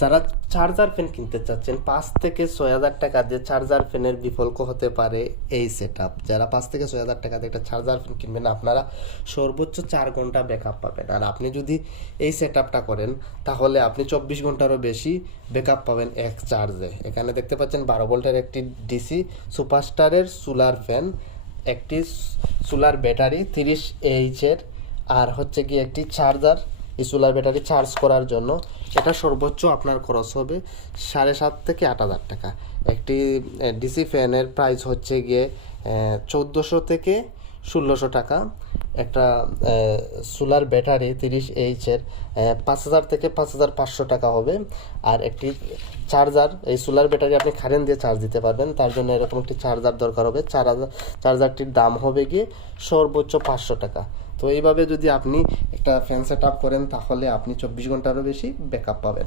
যারা charger fan কিনতে চাচ্ছেন, পাঁচ থেকে ছয় হাজার টাকা দিয়ে চার্জার ফ্যানের বিকল্প হতে পারে এই সেট যারা পাঁচ থেকে ছয় হাজার টাকা দিয়ে একটা চার্জার ফ্যান কিনবেন, আপনারা সর্বোচ্চ চার ঘণ্টা ব্যাকআপ পাবেন। আর আপনি যদি এই সেট করেন, তাহলে আপনি চব্বিশ ঘন্টারও বেশি ব্যাকআপ পাবেন এক চার্জে এখানে দেখতে পাচ্ছেন বারো ভোল্টের একটি ডিসি সুপারস্টারের সোলার ফ্যান একটি সোলার ব্যাটারি তিরিশ এইচের আর হচ্ছে কি একটি চার্জার এই সোলার ব্যাটারি চার্জ করার জন্য। এটা সর্বোচ্চ আপনার খরচ হবে সাড়ে সাত থেকে আট হাজার টাকা। একটি ডিসি ফ্যানের প্রাইস হচ্ছে গিয়ে চোদ্দোশো থেকে ষোলোশো টাকা। একটা সোলার ব্যাটারি তিরিশ এইচের পাঁচ হাজার থেকে পাঁচ হাজার পাঁচশো টাকা হবে। আর একটি চার্জার, এই সোলার ব্যাটারি আপনি কারেন্ট দিয়ে চার্জ দিতে পারবেন। তার জন্য এরকম একটি চার্জার দরকার হবে। চার হাজার, চার্জারটির দাম হবে গিয়ে সর্বোচ্চ পাঁচশো টাকা। তো এইভাবে যদি আপনি একটা ফ্যান সেট আপ করেন, তাহলে আপনি চব্বিশ ঘন্টারও বেশি ব্যাকআপ পাবেন।